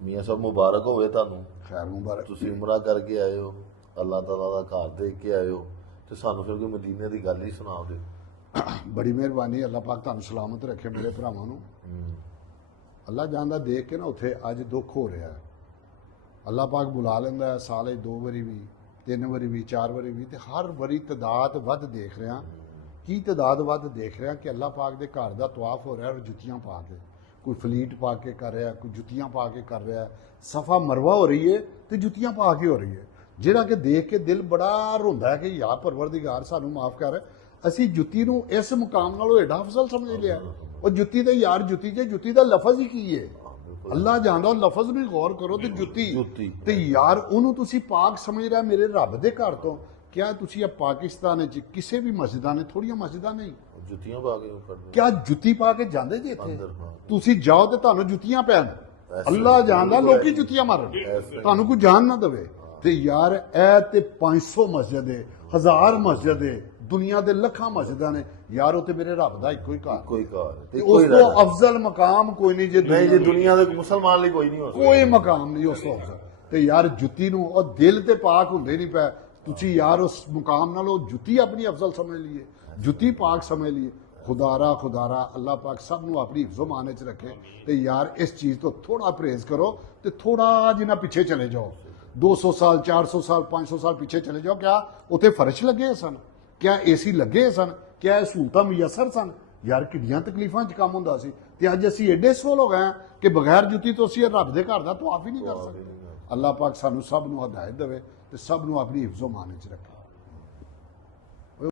ਮੀਆਂ ਸਾਹਿਬ ਮੁਬਾਰਕ ਹੋਵੇ ਤੁਹਾਨੂੰ। ਖੈਰ ਮੁਬਾਰਕ। ਤੁਸੀਂ ਉਮਰਾ ਕਰਕੇ ਆਏ ਹੋ, ਅੱਲਾਹ ਤਾਲਾ ਦਾ ਘਰ ਦੇਖ ਕੇ ਆਏ ਹੋ, ਤੇ ਸਾਨੂੰ ਫਿਰ ਕੋਈ ਮਦੀਨੇ ਦੀ ਗੱਲ ਹੀ ਸੁਣਾ ਦਿਓ। ਬੜੀ ਮਿਹਰਬਾਨੀ, ਅੱਲਾਹ ਪਾਕ ਤੁਹਾਨੂੰ ਸਲਾਮਤ ਰੱਖੇ ਮੇਰੇ ਭਰਾਵਾਂ ਨੂੰ। ਅੱਲਾਹ ਜਾਣਦਾ, ਦੇਖ ਕੇ ਨਾ ਉੱਥੇ ਅੱਜ ਦੁੱਖ ਹੋ ਰਿਹਾ ਹੈ। ਅੱਲਾਹ ਪਾਕ ਬੁਲਾ ਲੈਂਦਾ ਹੈ ਸਾਲ 'ਚ 2 ਵਾਰੀ ਵੀ, 3 ਵਾਰੀ ਵੀ, 4 ਵਾਰੀ ਵੀ, ਤੇ ਹਰ ਵਾਰੀ ਤਾਦਾਦ ਵੱਧ ਦੇਖ ਰਿਹਾ। ਕੀ ਤਾਦਾਦ ਵੱਧ ਦੇਖ ਰਿਹਾ ਕਿ ਅੱਲਾਹ ਪਾਕ ਦੇ ਘਰ ਦਾ ਤਵਾਫ ਹੋ ਰਿਹਾ ਔਰ ਜੁੱਤੀਆਂ ਪਾ ਕੇ, ਕੋਈ ਫਲੀਟ ਪਾ ਕੇ ਕਰ ਰਿਹਾ, ਕੋਈ ਜੁੱਤੀਆਂ ਪਾ ਕੇ ਕਰ ਰਿਹਾ, ਸਫਾ ਮਰਵਾ ਹੋ ਰਹੀ ਹੈ ਤੇ ਜੁੱਤੀਆਂ ਪਾ ਕੇ ਹੋ ਰਹੀ ਹੈ, ਜਿਹੜਾ ਕਿ ਦੇਖ ਕੇ ਦਿਲ ਬੜਾ ਰੋਂਦਾ ਹੈ ਕਿ ਯਾ ਪਰਵਰਦੀਗਾਰ ਸਾਨੂੰ ਮਾਫ ਕਰ, ਅਸੀਂ ਜੁੱਤੀ ਨੂੰ ਇਸ ਮੁਕਾਮ ਨਾਲੋਂ ਏਡਾ ਅਫਜ਼ਲ ਸਮਝ ਲਿਆ। ਉਹ ਜੁੱਤੀ ਤੇ ਯਾਰ ਜੁੱਤੀ ਦਾ ਲਫ਼ਜ਼ ਹੀ ਕੀ ਹੈ? ਅੱਲਾਹ ਜਾਣਦਾ, ਉਹ ਲਫ਼ਜ਼ ਵੀ ਗੌਰ ਕਰੋ। ਤੇ ਜੁੱਤੀ ਤੇ ਯਾਰ ਉਹਨੂੰ ਤੁਸੀਂ ਪਾਕ ਸਮਝ ਰਿਹਾ ਮੇਰੇ ਰੱਬ ਦੇ ਘਰ ਤੋਂ। ਕਿਆ ਤੁਸੀਂ ਇਹ ਪਾਕਿਸਤਾਨ ਵਿੱਚ ਕਿਸੇ ਵੀ ਮਸਜਿਦਾਂ ਨੇ, ਥੋੜੀਆਂ ਮਸਜਿਦਾਂ ਨਹੀਂ, ਜੁੱਤੀਆਂ ਪਾ ਕੇ ਕਰਦੇ? ਕਿਆ ਜੁੱਤੀ ਪਾ ਕੇ ਜਾਂਦੇ ਜੀ ਇੱਥੇ? ਤੁਸੀਂ ਜਾਓ ਤੇ ਤੁਹਾਨੂੰ ਜੁੱਤੀਆਂ ਪੈਣ। ਅੱਲਾਹ ਜਾਣਦਾ ਲੋਕੀ ਜੁੱਤੀਆਂ ਮਾਰਨ, ਤੁਹਾਨੂੰ ਕੋਈ ਜਾਨ ਨਾ ਦੇਵੇ। ਤੇ ਯਾਰ ਇਹ ਤੇ 500 ਮਸਜਿਦ ਹੈ, 1000 ਮਸਜਿਦ ਹੈ, ਦੁਨੀਆ ਦੇ ਲੱਖਾਂ ਮਸਜਿਦਾਂ ਨੇ ਯਾਰ। ਉਹ ਤੇ ਮੇਰੇ ਰੱਬ ਦਾ ਇੱਕੋ ਹੀ ਘਰ, ਕੋਈ ਘਰ ਤੇ ਉਸ ਤੋਂ ਅਫਜ਼ਲ ਮਕਾਮ ਕੋਈ ਨਹੀਂ ਜੇ ਦੁਨੀਆ ਦੇ ਮੁਸਲਮਾਨ ਲਈ ਕੋਈ ਨਹੀਂ ਹੋ ਸਕਦਾ, ਕੋਈ ਮਕਾਮ ਨਹੀਂ ਉਸ ਤੋਂ ਅਫਜ਼ਲ। ਤੇ ਯਾਰ ਜੁੱਤੀ ਨੂੰ ਉਹ ਦਿਲ ਤੇ ਪਾਕ ਹੁੰਦੇ ਨਹੀਂ ਪਏ, ਤੁਸੀਂ ਯਾਰ ਉਸ ਮੁਕਾਮ ਨਾਲ ਉਹ ਜੁੱਤੀ ਆਪਣੀ ਅਫਜ਼ਲ ਸਮਝ ਲਈਏ, ਜੁੱਤੀ ਪਾਕ ਸਮਝ ਲਈਏ। ਖੁਦਾਰਾ ਅੱਲਾਹ ਪਾਕ ਸਭ ਨੂੰ ਆਪਣੀ ਹਿਫਜ਼ੋ ਮਾਨੇ 'ਚ ਰੱਖੇ। ਤੇ ਯਾਰ ਇਸ ਚੀਜ਼ ਤੋਂ ਥੋੜਾ ਪਰਹੇਜ਼ ਕਰੋ ਤੇ ਥੋੜਾ ਜਿਹਾ ਪਿੱਛੇ ਚਲੇ ਜਾਓ, 200 ਸਾਲ 400 ਸਾਲ 500 ਸਾਲ ਪਿੱਛੇ ਚਲੇ ਜਾਓ। ਕਿਆ ਉੱਥੇ ਫਰਸ਼ ਲੱਗੇ ਸਨ? ਕਿਆ ਏਸੀ ਲੱਗੇ ਸਨ? ਕਿਆ ਇਹ ਸਹੂਲਤਾਂ ਮੁਯੱਸਰ ਸਨ? ਯਾਰ ਕਿੰਨੀਆਂ ਤਕਲੀਫਾਂ 'ਚ ਕੰਮ ਹੁੰਦਾ ਸੀ। ਤੇ ਅੱਜ ਅਸੀਂ ਐਡੇ ਸੋਲ ਹੋ ਗਏ ਕਿ ਬਗੈਰ ਜੁੱਤੀ ਤੋਂ ਅਸੀਂ ਰੱਬ ਦੇ ਘਰ ਦਾ ਤਵਾਫ ਹੀ ਨਹੀਂ ਕਰ ਸਕਦੇ। ਅੱਲਾਹ ਪਾਕ ਸਾਨੂੰ ਸਭ ਨੂੰ ਹਦਾਇਤ ਦੇਵੇ ਤੇ ਸਭ ਨੂੰ ਆਪਣੀ ਹਿਫਜ਼ੋ ਮਾਨੇ 'ਚ ਰੱਖੇ।